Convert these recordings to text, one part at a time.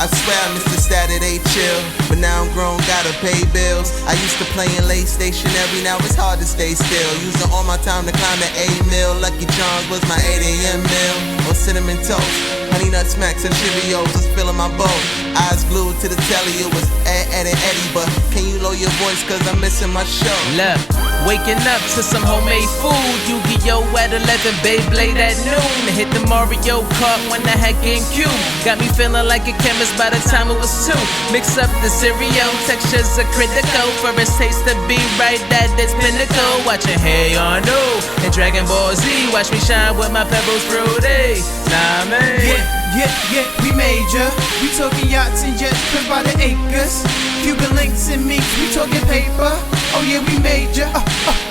I swear I missed the Saturday chill, but now I'm grown, gotta pay bills. I used to play in late stationary, now it's hard to stay still. Using all my time to climb the A-mill. Lucky Charms was my 8 a.m. meal. On cinnamon toast, honey nut smacks and Cheerios was filling my bowl. Eyes glued to the telly, it was Ed and Eddie. But can you lower your voice, cause I'm missing my show. Look, waking up to some homemade food. Yu-Gi-Oh! At 11, Beyblade at noon. Hit the Mario Kart when I had GameCube. Got me feeling like a chemist by the time it was 2. Mix up the cereal, textures are critical. For its taste to be right at its pinnacle. Watching Hey Arno and Dragon Ball Z. Watch me shine with my pebbles fruity. Nah, man. Yeah, we major. We talking yachts and jets, crib by the acres. Cuban links and minks, we talking paper. Oh yeah, we major.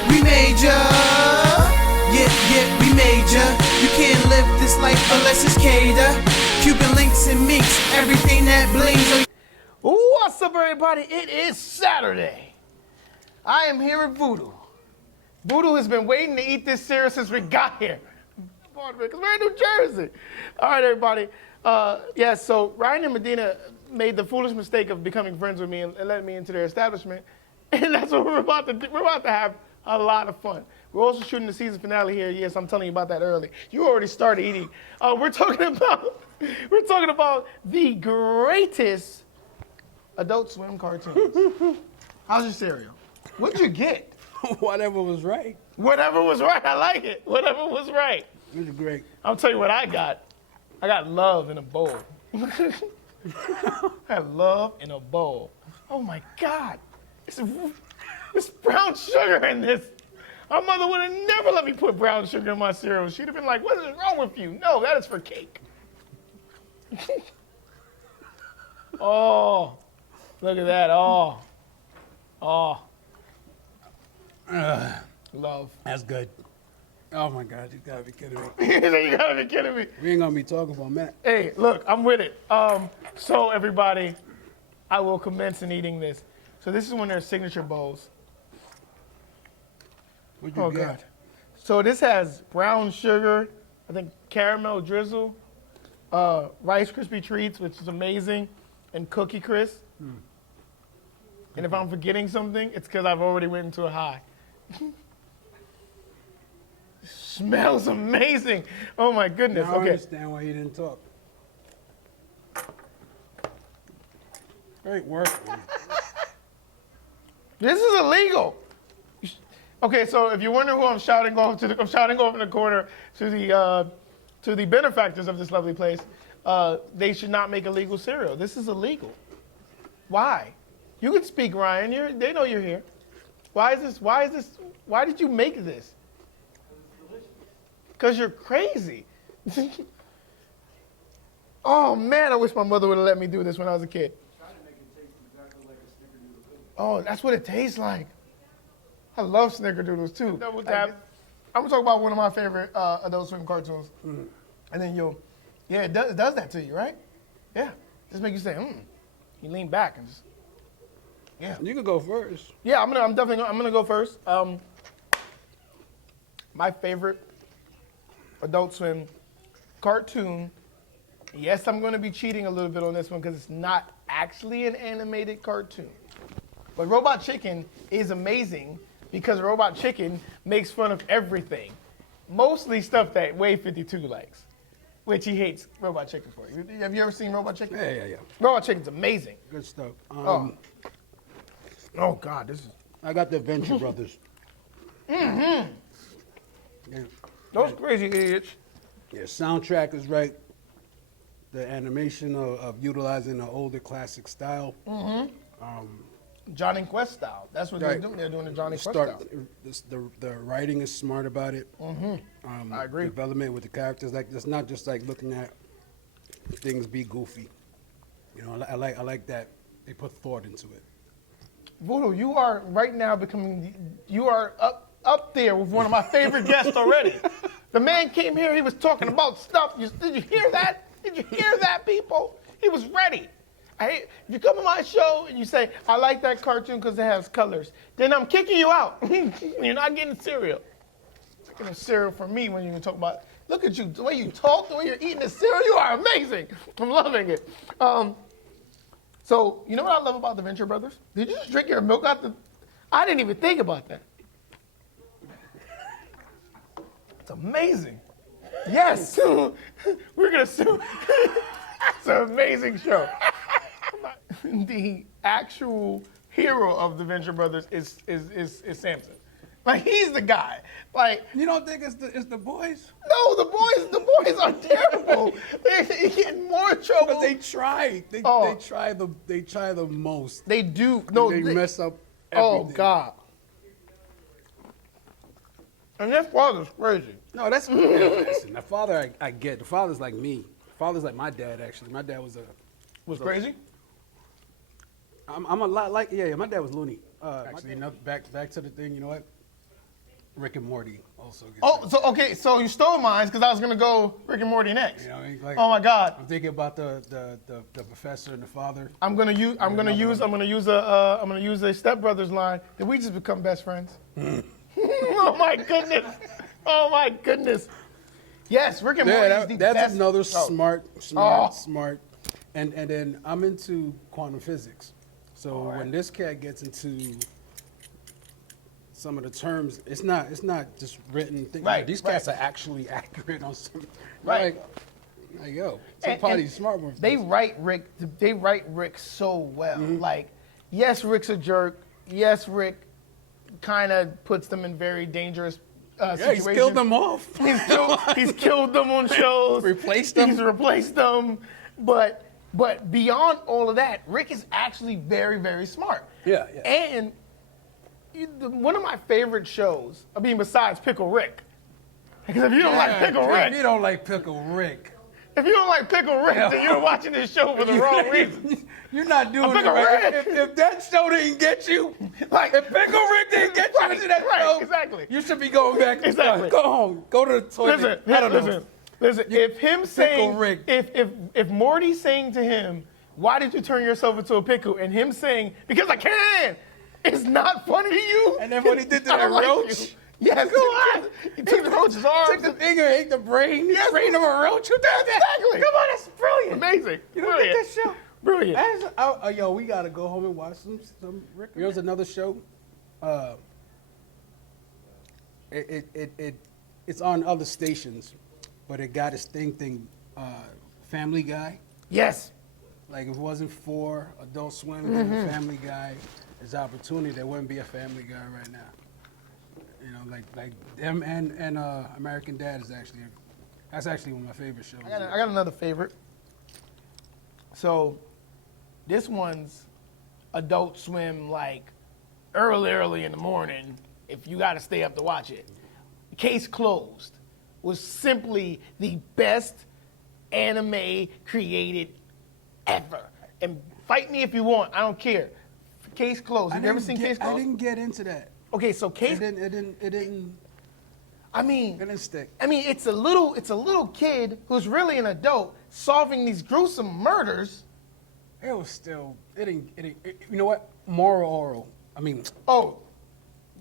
We major. Yeah, we major. You can't live this life unless it's cater. Cuban links and minks, everything that blings. What's up, everybody? It is Saturday. I am here at Voodoo. Voodoo has been waiting to eat this cereal since we got here. Because we're in New Jersey. All right, everybody. So Ryan and Medina made the foolish mistake of becoming friends with me and letting me into their establishment. And that's what we're about to do. We're about to have a lot of fun. We're also shooting the season finale here. Yes, I'm telling you about that early. You already started eating. We're talking about the greatest Adult Swim cartoons. How's your cereal? What'd you get? Whatever was right. Whatever was right. I like it. Whatever was right. It was great. I'll tell you what I got. I got love in a bowl. I had love in a bowl. Oh my God. It's brown sugar in this. My mother would have never let me put brown sugar in my cereal. She'd have been like, what is wrong with you? No, that is for cake. Oh, look at that. Oh. Love. That's good. Oh my God, you gotta be kidding me. You gotta be kidding me. We ain't gonna be talking about Matt. Hey, look, I'm with it. So everybody, I will commence in eating this. So this is one of their signature bowls. What'd you get? God. So this has brown sugar, I think caramel drizzle, Rice Krispie treats, which is amazing, and Cookie Crisp. And if I'm forgetting something, it's because I've already went into a high. Smells amazing. Oh my goodness. Now I understand why you didn't talk. Great work, man. This is illegal. Okay, so if you're wondering who I'm shouting off to, I'm shouting off in the corner to the benefactors of this lovely place. They should not make illegal cereal. This is illegal. Why? You can speak, Ryan. They know you're here. Why is this? Why did you make this? Because you're crazy. Oh man, I wish my mother would have let me do this when I was a kid. Oh, that's what it tastes like. I love snickerdoodles too. Double tap. I'm gonna talk about one of my favorite Adult Swim cartoons. And then it does that to you, right? Yeah. Just make you say, You lean back and just, yeah. You can go first. Yeah, I'm gonna go first. My favorite Adult Swim cartoon. Yes, I'm gonna be cheating a little bit on this one because it's not actually an animated cartoon. But Robot Chicken is amazing because Robot Chicken makes fun of everything. Mostly stuff that Wave 52 likes, which he hates Robot Chicken for. Have you ever seen Robot Chicken? Yeah. Robot Chicken's amazing. Good stuff. Oh God, this is. I got the Venture Brothers. Yeah. Those crazy idiots. Yeah, soundtrack is right. The animation of utilizing the older classic style. Johnny Quest style. That's what they're doing. They're doing the Johnny Quest style. The writing is smart about it. I agree. Development with the characters, like it's not just like looking at things be goofy. You know, I like that they put thought into it. Voodoo, you are right now you are up there with one of my favorite guests already. The man came here, he was talking about stuff. Did you hear that? Did you hear that, people? He was ready. If you come to my show and you say, I like that cartoon because it has colors, then I'm kicking you out. You're not getting cereal. You're getting cereal from me when you talk about, look at you, the way you talk, the way you're eating the cereal, you are amazing. I'm loving it. So, you know what I love about the Venture Brothers? Did you just drink your milk out the... I didn't even think about that. It's amazing. Yes. We're going to sue. It's an amazing show. The actual hero of the Venture Brothers is Samson. Like, he's the guy. Like, You don't think it's the boys? no, the boys are terrible. They get in more trouble. Because they try. They try the most. They do. No, They mess up everything. Oh God. And their father's crazy. No, that's listen. The father, I get. The father's like me. The father's like my dad. Actually, my dad was Crazy? I'm a lot like My dad was loony. Actually, back to the thing. You know what? Rick and Morty also. So you stole mine because I was gonna go Rick and Morty next. You know what I mean? Like, oh my God. I'm thinking about the professor and the father. I'm gonna use a Step Brothers line. Did we just become best friends? Oh my goodness. Oh my goodness. Yes, Rick and Morty is the best. That's another show. smart. And then I'm into quantum physics. So when this cat gets into some of the terms, it's not just written things. Right, These cats are actually accurate on some. Right. Like yo, somebody's smart ones. They write Rick so well. Mm-hmm. Like, yes, Rick's a jerk. Yes, Rick kind of puts them in very dangerous situations. He's killed them off. He's killed them on shows. Replaced them. He's replaced them. But beyond all of that, Rick is actually very, very smart. Yeah. And one of my favorite shows, I mean, besides Pickle Rick, because if you don't like Pickle Rick, If you don't like Pickle Rick, then you're watching this show for the wrong reason. you're not doing it Pickle right. Rick. If that show didn't get you, Like, if Pickle Rick didn't get you into that show, exactly. you should be going back. Exactly. Go home. Go to the toilet. Listen. If him saying, Rick. if Morty's saying to him, "Why did you turn yourself into a pickle?" and him saying, "Because I can," it's not funny to you. And then what he did to I that don't like roach. you. Yes, go on. He took the roach's arms. Took the finger, ate the brain. Yes. Brain of a roach. Who did that? Exactly. Come on, that's brilliant. Amazing. You don't Brilliant. get that show. Brilliant. Yo, we gotta go home and watch some Rick. There's another show. It's on other stations, but it got its thing. Family Guy. Yes. Like if it wasn't for Adult Swim and Family Guy, there's opportunity. There wouldn't be a Family Guy right now. You know, like them and American Dad is that's actually one of my favorite shows. I got another favorite. So, this one's Adult Swim, like early in the morning. If you got to stay up to watch it, Case Closed was simply the best anime created ever. And fight me if you want. I don't care. Case Closed. Have you ever seen Case Closed? I didn't get into that. Okay, so Case. It didn't stick. I mean, it's a little kid who's really an adult solving these gruesome murders. It was still. You know what? Moral oral. I mean. Oh,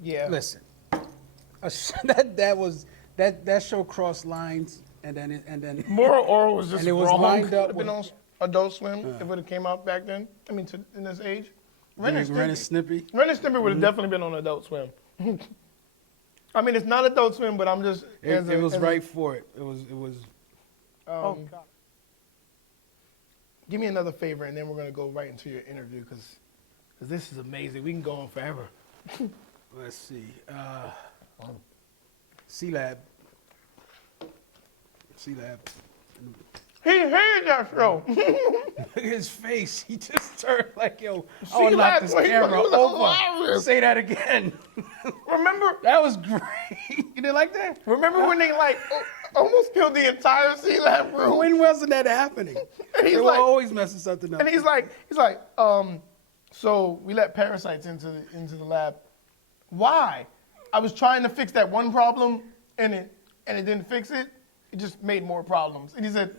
yeah. Listen. That show crossed lines, and then. Moral Oral was just And it was wrong. lined up It would have been on Adult Swim if it would have came out back then. I mean, in this age. Ren and Snippy. Ren and Stimpy would have definitely been on Adult Swim. I mean, it's not Adult Swim, but I'm just. It was right for it. It was. Give me another favor, and then we're gonna go right into your interview because this is amazing. We can go on forever. Let's see. C-Lab. He hated that show. Look at his face. He just turned like, yo, I C-Lab, want to knock this camera was over. hilarious. Say that again. Remember? That was great. You didn't like that? Remember when they almost killed the entire C-Lab room? When wasn't that happening? And he's They were like- always messing something up. And he's like, so we let parasites into the lab. Why? I was trying to fix that one problem, and it didn't fix it. It just made more problems. And he said,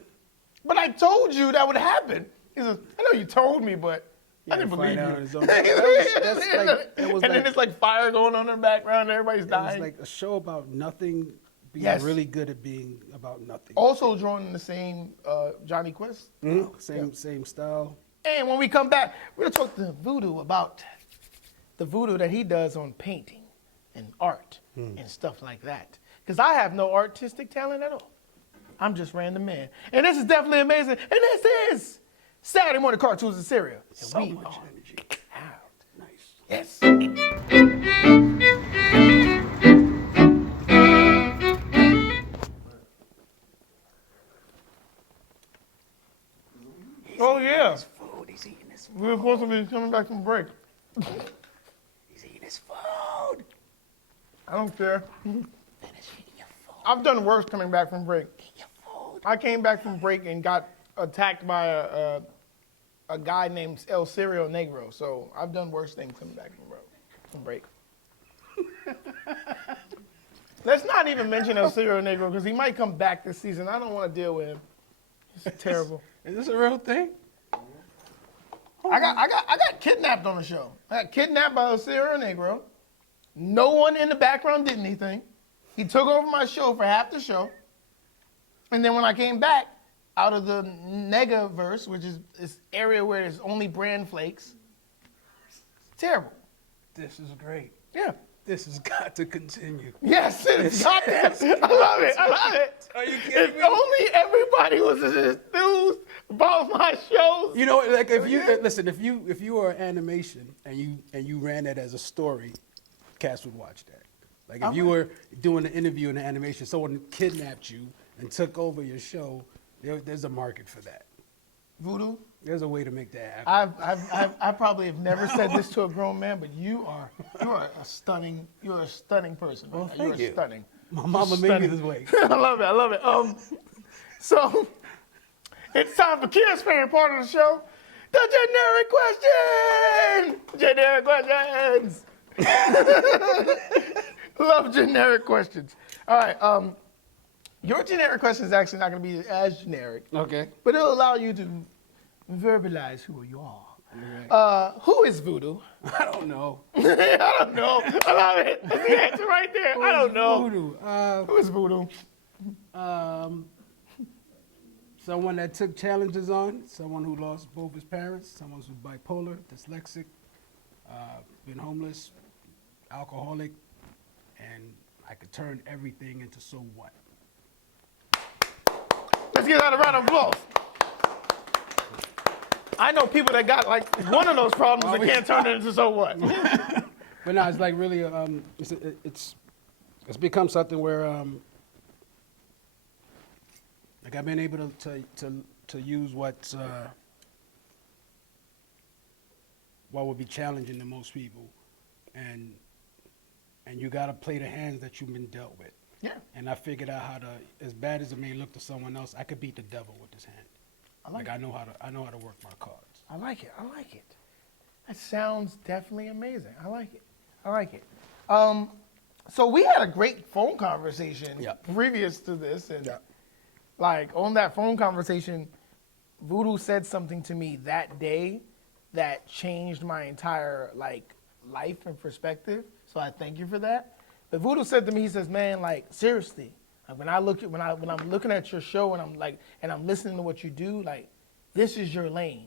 but I told you that would happen. He says, I know you told me, but I didn't believe you. And then it's like fire going on in the background, and everybody's dying. It's like a show about nothing being Yes. really good at being about nothing. Also drawn in the same Johnny Quest. Same style. And when we come back, we're gonna talk to Voodoo about the voodoo that he does on painting and art and stuff like that. Because I have no artistic talent at all. I'm just random man. And this is definitely amazing. And this is Saturday Morning Cartoons and Cereal. And So we much are energy. out. Nice. Yes. Oh, yeah. Food. He's eating his food. We were supposed to be coming back from break. He's eating his food. I don't care. Finish eating your food. I've done worse coming back from break. Eat your food. I came back from break and got attacked by a guy named El Cereal Negro. So I've done worse things coming back from break. Let's not even mention El Cereal Negro because he might come back this season. I don't want to deal with him. It's terrible. Is this a real thing? I got kidnapped on the show. I got kidnapped by El Cereal Negro. No one in the background did anything. He took over my show for half the show. And then when I came back out of the Negaverse, which is this area where there's only bran flakes, terrible. This is great. Yeah. This has got to continue. Yes, it's got that. I love it. I love it. Are you kidding If me? only everybody was as enthused about my shows. You know, like if you listen, if you were animation and you ran that as a story, cats would watch that. Like if you were doing an interview in the animation, someone kidnapped you and took over your show, there's a market for that. Voodoo, There's a way to make that happen. I probably have never said this to a grown man, but you are a stunning person. Well, Right? thank You're you. stunning. My mama made me this way. I love it. So it's time for Kira's favorite part of the show, the generic questions. Love generic questions. All right. Your generic question is actually not going to be as generic, Okay. but it'll allow you to verbalize who you are. Who is Voodoo? I don't know. I don't know. I love it. That's the answer right there. I don't know. Voodoo. Who is Voodoo? Someone that took challenges on, someone who lost both his parents, someone who's bipolar, dyslexic, been homeless, alcoholic, and I could turn everything into so what. Let's get out a round of applause. I know people that got like one of those problems and can't turn it into so what. But no, it's like really, it's become something where like I've been able to use what would be challenging to most people, and you got to play the hands that you've been dealt with. Yeah. And I figured out how to, as bad as it may look to someone else, I could beat the devil with this hand. I know how to work my cards. I like it. That sounds definitely amazing. I like it. So we had a great phone conversation previous to this, and like on that phone conversation, Voodoo said something to me that day that changed my entire like life and perspective. So I thank you for that. But Voodoo said to me, he says, "Man, like seriously, like when I'm looking at your show and I'm listening to what you do, like this is your lane.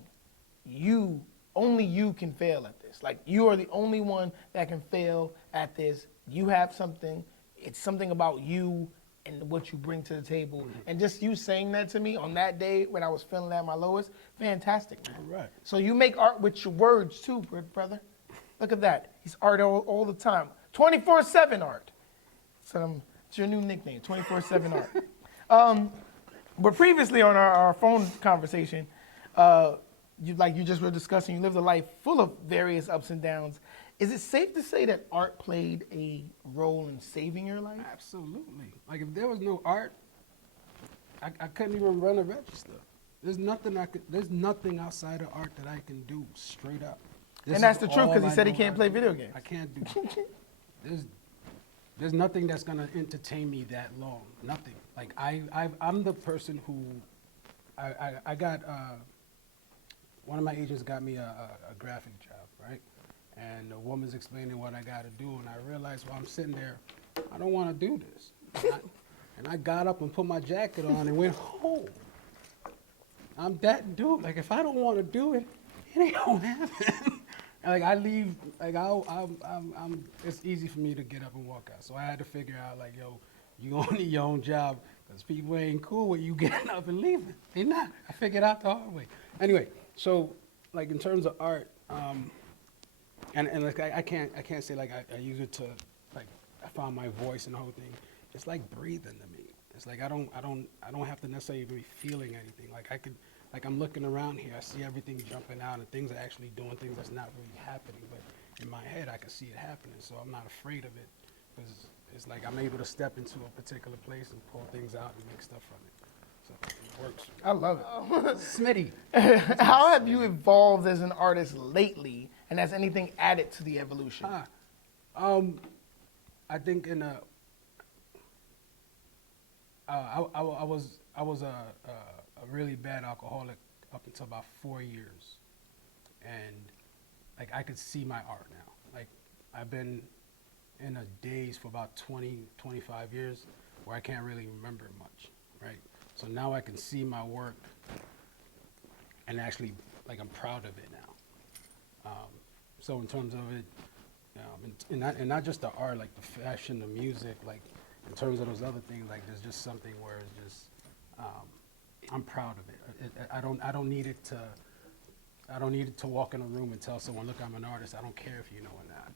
Only you can fail at this. Like you are the only one that can fail at this. You have something. It's something about you and what you bring to the table. Mm-hmm. And just you saying that to me on that day when I was feeling at my lowest, fantastic, man. All right. So you make art with your words too, brother. Look at that. He's art all the time. 24/7 art. So it's your new nickname, 24/7 art. But previously on our phone conversation, you just were discussing, you lived a life full of various ups and downs. Is it safe to say that art played a role in saving your life? Absolutely. Like if there was no art, I couldn't even run a register. There's nothing outside of art that I can do straight up. This And that's is the truth, all because he I said he know can't how play to video do. games. I can't do. There's nothing that's gonna entertain me that long. Nothing. Like I'm the person who I got one of my agents got me a graphic job, right? And the woman's explaining what I got to do, and I realized while I'm sitting there, I don't want to do this. And I got up and put my jacket on and went home. I'm that dude. Like if I don't want to do it, it ain't gonna happen. Like I leave, like I'm. It's easy for me to get up and walk out. So I had to figure out, like, yo, you gonna need your own job because people ain't cool with you getting up and leaving. They not. I figured out the hard way. Anyway, so like in terms of art, and like I can't say like I use it to like I found my voice and the whole thing. It's like breathing to me. It's like I don't have to necessarily be feeling anything. Like I could. Like I'm looking around here, I see everything jumping out and things are actually doing things that's not really happening. But in my head, I can see it happening. So I'm not afraid of it because it's like I'm able to step into a particular place and pull things out and make stuff from it. So it works. I love it. Smitty. How have you evolved as an artist lately, and has anything added to the evolution? I think in I was a really bad alcoholic up until about 4 years, and like I could see my art now. Like I've been in a daze for about 25 years where I can't really remember much, right? So now I can see my work and actually like I'm proud of it now. So in terms of it, and not just the art, like the fashion, the music, like in terms of those other things, like there's just something where it's just I'm proud of it. I don't need it to walk in a room and tell someone, look, I'm an artist. I don't care if you know or not.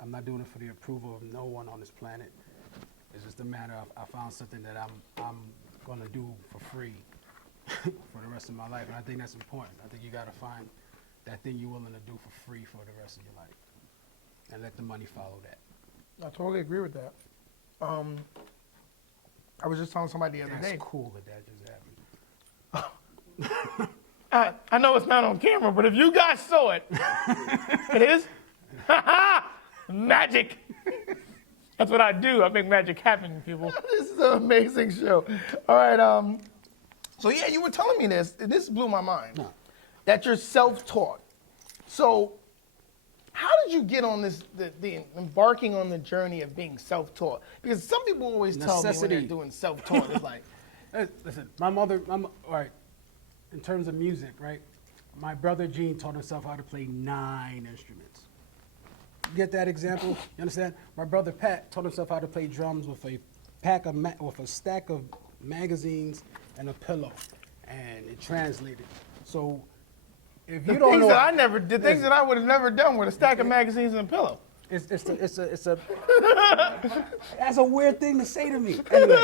I'm not doing it for the approval of no one on this planet. It's just a matter of I found something that I'm gonna do for free for the rest of my life, and I think that's important. I think you gotta find that thing you're willing to do for free for the rest of your life, and let the money follow that. I totally agree with that. I was just telling somebody the other day. That's cool that just happened. I know it's not on camera, but if you guys saw it, it is magic. That's what I do. I make magic happen, people. This is an amazing show. All right. So yeah, you were telling me this. And this blew my mind. No. That you're self-taught. So how did you get on this, the embarking on the journey of being self-taught? Because some people always tell me when they're doing self-taught, it's like, listen, all right, in terms of music, right? My brother Gene taught himself how to play 9 instruments. You get that example? You understand? My brother Pat taught himself how to play drums with a stack of magazines and a pillow, and it translated. So if you don't know, things that I would have never done with a stack of magazines and a pillow. It's a that's a weird thing to say to me. Anyway,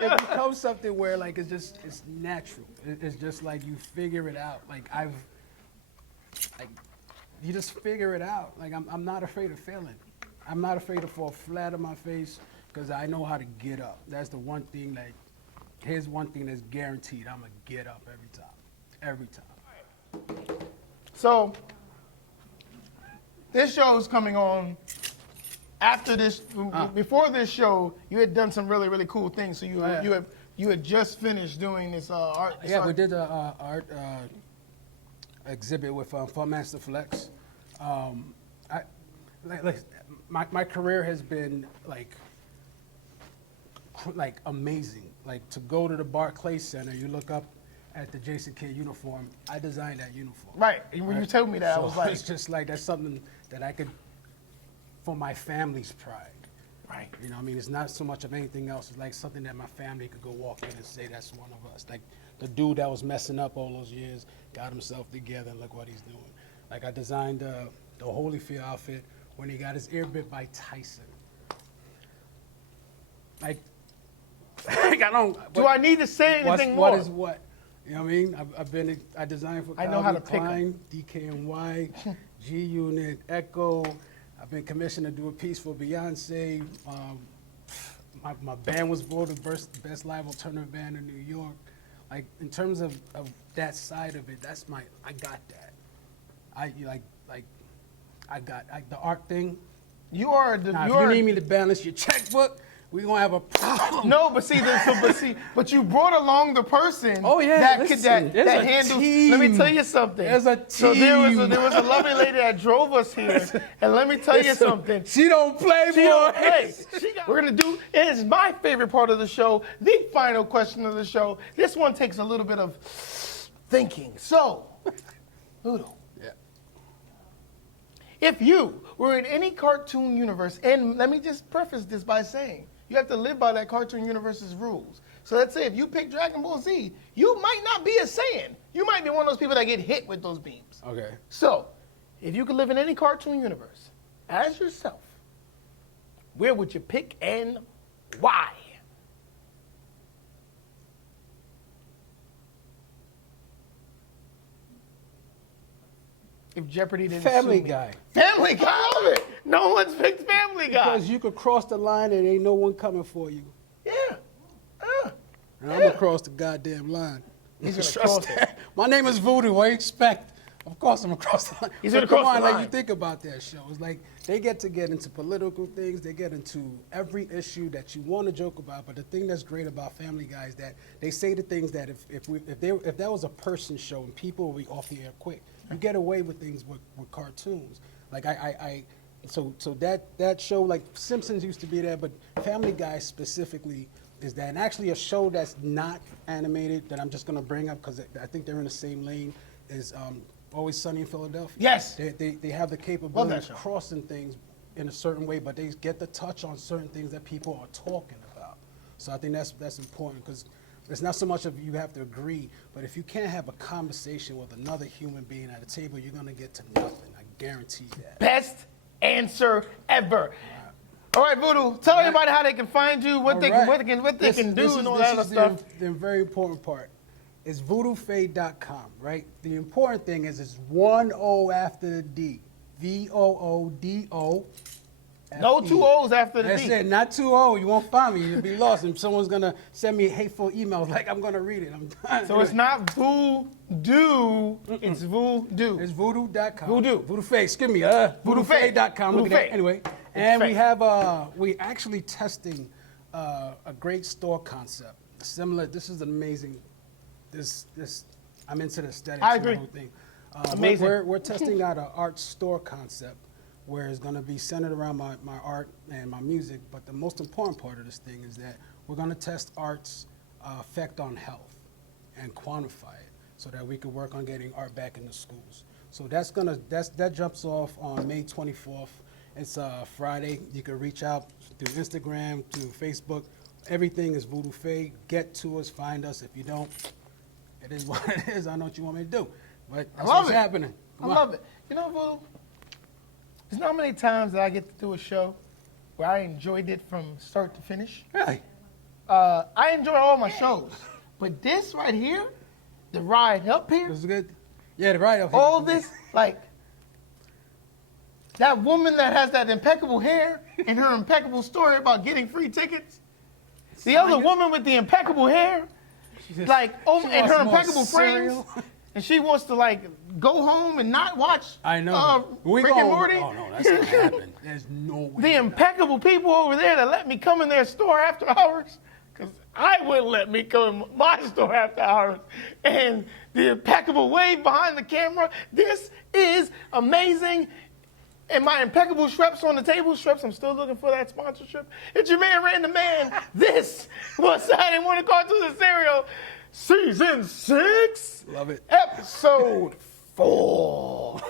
it becomes something where like it's natural. It's just like you figure it out. Like you just figure it out. Like I'm not afraid of failing. I'm not afraid to fall flat on my face because I know how to get up. That's the one thing. Like here's one thing that's guaranteed. I'm gonna get up every time. Every time. So this show is coming on after this. Before this show, you had done some really, really cool things. So you had just finished doing this art. Yeah, we did a art exhibit with Fun Master Flex. My career has been like amazing. Like to go to the Barclays Center, you look up at the Jason Kidd uniform. I designed that uniform. Right. When you told me that, so I was like, it's just like that's something that I could, for my family's pride. right. You know, I mean, it's not so much of anything else. It's like something that my family could go walk in and say that's one of us. Like the dude that was messing up all those years got himself together and look what he's doing. Like I designed the Holyfield outfit when he got his ear bit by Tyson. Like I don't. Do I need to say anything more? What is what? You know what I mean? I designed for Calvin Klein, DKNY, G Unit, Echo. I've been commissioned to do a piece for Beyonce. My band was voted best live alternative band in New York. Like in terms of that side of it, I got that. I got the art thing. You are Now, if you need me to balance your checkbook, we're gonna have a problem. No, but but you brought along the person. Oh, yeah, that listen, there's a handles. team. Let me tell you something. There's a So there was a lovely lady that drove us here, and let me tell you something. She don't play, She boy. don't play. We're gonna do. It is my favorite part of the show. The final question of the show. This one takes a little bit of thinking. So, Voodo. Yeah. If you were in any cartoon universe, and let me just preface this by saying, you have to live by that cartoon universe's rules. So let's say if you pick Dragon Ball Z, you might not be a Saiyan. You might be one of those people that get hit with those beams. Okay. So, if you could live in any cartoon universe as yourself, where would you pick and why? If Jeopardy didn't Family sue me. Guy. Family Guy, I love it. No one's picked Family Guy. Because you could cross the line and ain't no one coming for you. Yeah. And I'm gonna cross the goddamn line. He's gonna Trust cross it. that. My name is Voodoo. What do you expect? Of course I'm gonna cross the line. He's But gonna come cross on, the like line. you think about that show. It's like they get into political things. They get into every issue that you want to joke about. But the thing that's great about Family Guy is that they say the things that if that was a person show and people would be off the air quick, you get away with things with cartoons. Like so that show, like Simpsons used to be there, but Family Guy specifically is that. And actually a show that's not animated that I'm just gonna bring up because I think they're in the same lane is Always Sunny in Philadelphia. Yes. They have the capability of crossing things in a certain way, but they get the touch on certain things that people are talking about. So I think that's important because it's not so much of you have to agree, but if you can't have a conversation with another human being at a table, you're gonna get to nothing. I guarantee that. Best answer ever. All right, Voodoo, tell everybody how they can find you, what they can do, and all that other stuff. The very important part is voodoofe.com, right? The important thing is it's one O after the D. VOODO. No two O's after the That's D. it, not 2-0. You won't find me. You'll be lost. And someone's going to send me hateful emails like I'm going to read it. I'm done. So it's not Voodoo, it's Voodoo. It's voodoo.com. Voodoo. Voodoo Fe, excuse me. Voodoofe.com. Look at that. Anyway. And we have, we actually testing a great store concept. Similar, this is amazing. I'm into the aesthetics I and the agree. whole thing. Amazing. We're testing out an art store concept where it's going to be centered around my art and my music. But the most important part of this thing is that we're going to test art's effect on health and quantify it so that we can work on getting art back in the schools. So that jumps off on May 24th. It's Friday. You can reach out through Instagram, through Facebook. Everything is Voodo Fe. Get to us, find us. If you don't, it is what it is. I know what you want me to do. But that's what's happening. I love it. You know, Voodoo, there's not many times that I get to do a show where I enjoyed it from start to finish. Really? I enjoy all my shows. But this right here, the ride up here, This is good. Yeah, the ride up here. all this, like, that woman that has that impeccable hair and her impeccable story about getting free tickets. The other woman with the impeccable hair, like, and her impeccable frames. And she wants to, like, go home and not watch Rick and Morty. Oh, no, that's not happening. There's no way. The impeccable people over there that let me come in their store after hours, because I wouldn't let me come in my store after hours. And the impeccable wave behind the camera. This is amazing. And my impeccable Schweppes on the table. Schweppes, I'm still looking for that sponsorship. It's your man, Random Man. This was Saturday Morning Cartoons and Cereal, Season 6. Love it. Episode 4.